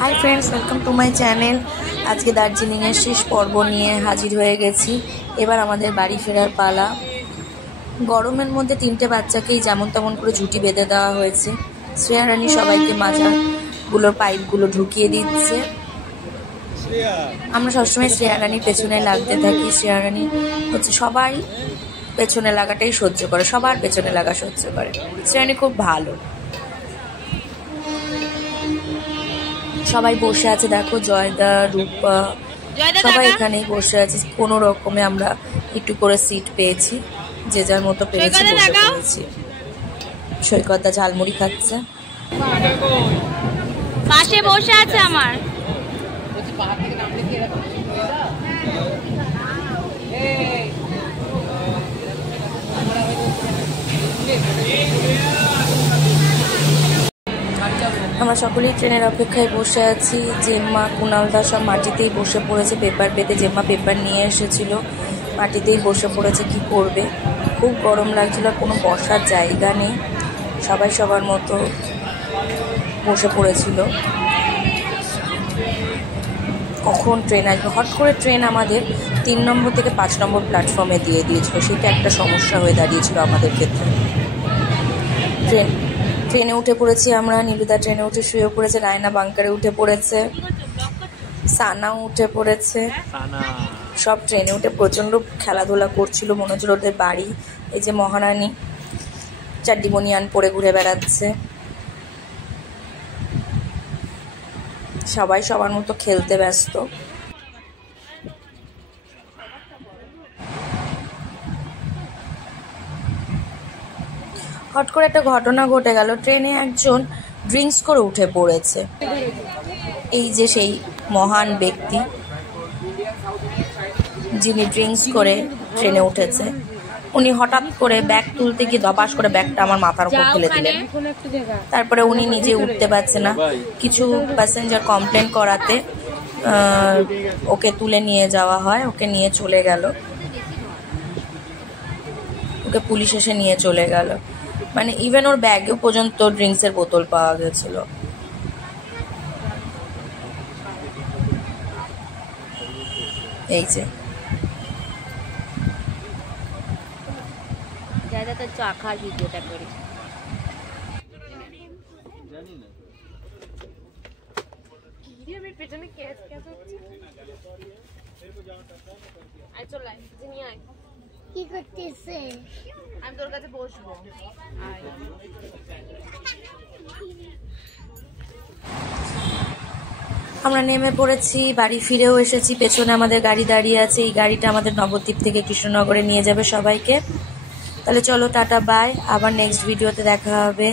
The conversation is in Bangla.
Hi friends, welcome to my channel. आज के दार्जिलिंग शेष पर्व निये हाजिर हो गेছি। এবার আমাদের বাড়ি ফেরার পালা। গরমের মধ্যে তিনটে বাচ্চাকেই যেমন তেমন করে ঝুঁটি বেঁধে দেওয়া হয়েছে। শ্রেয়া রানী সবাইকে মাজাগুলোর পাইপগুলো ঢুকিয়ে দিচ্ছে। আমরা সবসময় শ্রেয়া রানীর পেছনে লাগতে থাকি। শ্রেয়া রানী হচ্ছে সবাই পেছনে লাগাটাই সহ্য করে, সবার পেছনে লাগা সহ্য করে। শ্রেয়া রানী খুব ভালো। সবাই বসে আছে, দেখো জয়দা, রূপা সবাই এখানেই বসে আছে। কোনো রকমে আমরা একটু করে সিট পেয়েছি, যে যার মতো পেরেছি বসে পড়েছি। সৈকতদা ঝালমুড়ি খাচ্ছে, পাশে বসে আছে আমার। আমরা সকলেই ট্রেনের অপেক্ষায় বসে আছি। জেম্মা, কুণালদা সব মাটিতেই বসে পড়েছে পেপার পেতে। জেম্মা পেপার নিয়ে এসেছিল, মাটিতেই বসে পড়েছে। কি করবে, খুব গরম লাগছিল, কোনো বসার জায়গা নেই। সবাই সবার মতো বসে পড়েছিল। কখন ট্রেন আসবে, হট করে ট্রেন আমাদের 3 নম্বর থেকে 5 নম্বর প্ল্যাটফর্মে দিয়ে দিয়েছিল। সেটা একটা সমস্যা হয়ে দাঁড়িয়েছিল আমাদের ক্ষেত্রে। ট্রেনে উঠে পড়েছি আমরা। নীলুদা ট্রেনে উঠে শুয়ে পড়েছে, রায়না বাংকারে উঠে পড়েছে, সানাও উঠে পড়েছে। সব ট্রেনে উঠে প্রচণ্ড খেলাধুলা করছিল, মনে হচ্ছিল ওদের বাড়ি। এই যে মহারানী চাড্ডি বনিয়ান পরে ঘুরে বেড়াচ্ছে। সবাই সবার মতো খেলতে ব্যস্ত। হট করে একটা ঘটনা ঘটে গেল। ট্রেনে একজন ড্রিঙ্কস করে উঠে পড়েছে। এই যে সেই মহান ব্যক্তি যিনি ড্রিঙ্কস করে ট্রেনে উঠেছে, উনি হঠাৎ করে ব্যাগ তুলতে গিয়ে ধপাস করে ব্যাগটা আমার মাথার উপর ফেলে দিলেন। তারপরে উনি নিজে উঠতে পারছে না। কিছু প্যাসেঞ্জার কমপ্লেন করাতে ওকে তুলে নিয়ে যাওয়া হয়। ওকে নিয়ে চলে গেল, ওকে পুলিশ এসে নিয়ে চলে গেল। মানে ইভেন ওর ব্যাগেও পর্যন্ত ড্রিঙ্কসের বোতল পাওয়া গেছিল। এই যে দাদা তো চাখার ভিডিওটা করি। পেছনে ক্যাচ ক্যাচ হচ্ছে। আই চল আই জিনি আই। কি করতেছে? আমি তোর কাছে বসবো। আমরা নেমে পড়েছি, বাড়ি ফিরেও এসেছি। পেছনে আমাদের গাড়ি দাঁড়িয়ে আছে। এই গাড়িটা আমাদের নবদ্বীপ থেকে কৃষ্ণনগরে নিয়ে যাবে সবাইকে। তাহলে চলো, টাটা বাই, আবার নেক্সট ভিডিওতে দেখা হবে।